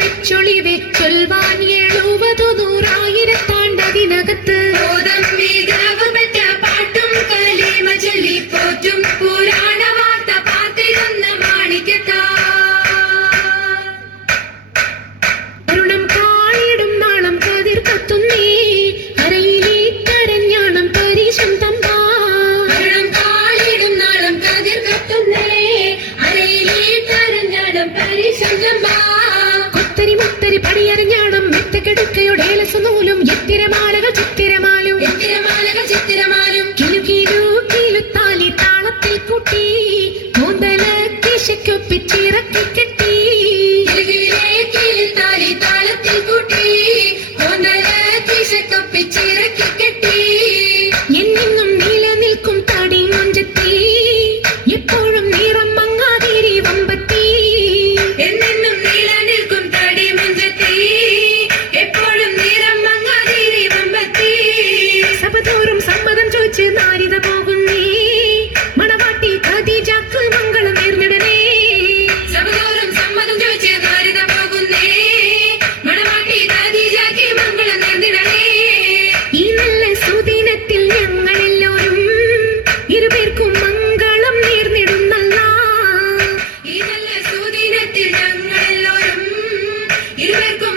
വെച്ചൊളിവെ ചൊൽവാൻ 70 100,000 പാട്ടും കലീമ ചൊല്ലി പോറ്റും പുരാണ വാർത്ത പാത്തിരുന്ന മാണിക്കത്താ അരുണം കാളിടും നാളം കതിർ കത്തുന്നേ അരയിലെ കരഞ്ഞാണം പരീശം തമ്പാ അരുണം കാളിടും നാളം കതിർ കത്തുന്നേ അരയിലെ കരഞ്ഞാണം പരീശം തമ്പാ മുത്തരി പടിയറിഞ്ഞാണം മെത്തക്കെടുക്കയുടെ ഏലസുനൂലും എത്തിരമാലകൾ ചിത്തിരമാലും കിലുത്താലി താളത്തിൽ കൂട്ടി കൂന്തല കിശയ്ക്കൊപ്പിച്ചിറക്കി കെട്ടി താളത്തിൽ കൂട്ടി കൂന്തല കിശയ്ക്കൊപ്പിച്ചിറക്കി കെട്ടി എന്നെന്നും നിലനിൽക്കും തടി മൊഞ്ചത്തി എപ്പോഴും നിറം മങ്ങാതിരി വമ്പത്തി എന്നെന്നും നിലനിൽക്കും തടി മൊഞ്ചത്തി എപ്പോഴും നിറം മങ്ങാതിരി വമ്പത്തി സഭതോറും സമ്മതം ചോദിച്ച് നാരിത പോകുന്നേ മണവാട്ടി ഖദീജക്ക് മംഗളം നേർന്നിടണേ സഭതോറും സമ്മതം ചോദിച്ച് നാരിത പോകുന്നേ മണവാട്ടി ഖദീജക്ക് മംഗളം നേർന്നിടണേ ഈ നല്ല സുദിനത്തിൽ ഞങ്ങളെല്ലാവരും ഇരുപേർക്കും മംഗളം നേർന്നിടുന്നല്ല ഈ നല്ല സുദിനത്തിൽ ഞങ്ങളെല്ലാവരും ഇരുപേർക്കും